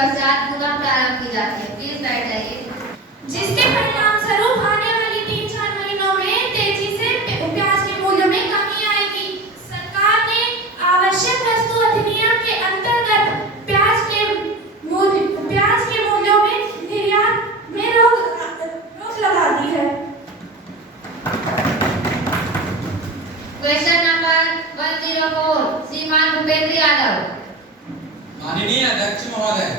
पश्चात पुनः प्रारंभ की जाती है। प्लीज बैठ जाइए। जिसके परिणाम स्वरूप आने वाली 3-4 महीनों में तेजी से प्याज के मूल्य में कमी आएगी। सरकार ने आवश्यक वस्तु अधिनियम के अंतर्गत प्याज के मूल्यों में निर्यात में रोक लगा दी है। क्वेश्चन नंबर 104 श्रीमान भूपेंद्र यादव। माननीय अध्यक्ष महोदय,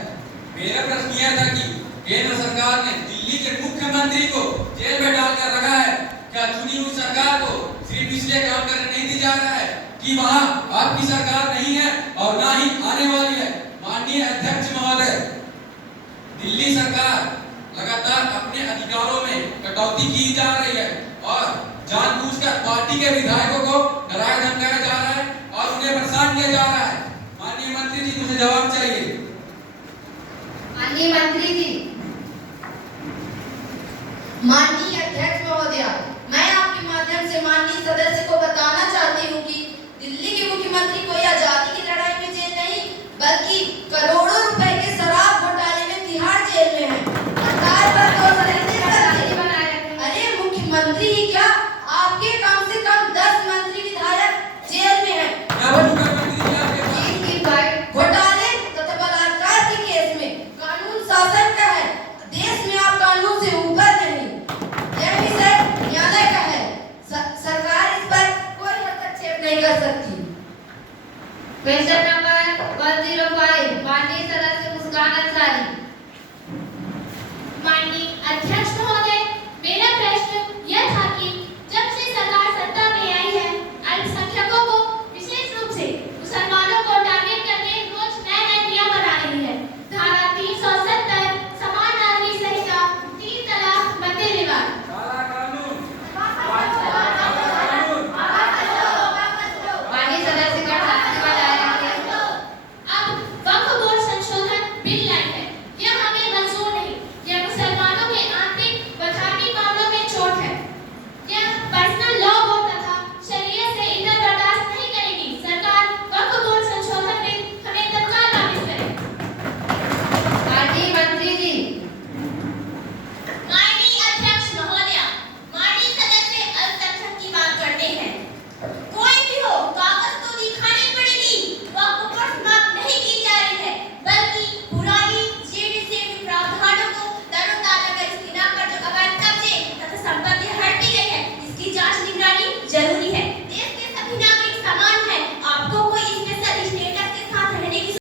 मेरा प्रश्न यह था कि केंद्र सरकार ने दिल्ली के मुख्यमंत्री को जेल में डालकर रखा है। क्या चुनी हुई सरकार को सिर्फ इसलिए काम करने नहीं दिया जा रहा है कि वहां आपकी सरकार नहीं है और ना ही आने वाली है? माननीय अध्यक्ष महोदय, दिल्ली सरकार लगातार अपने अधिकारों में कटौती की जा रही है और जानबूझकर पार्टी के विधायकों को डराया धमकाया जा रहा है और उन्हें परेशान किया जा रहा है। माननीय मंत्री जी, मुझे जवाब चाहिए। माननीय मंत्री जी। माननीय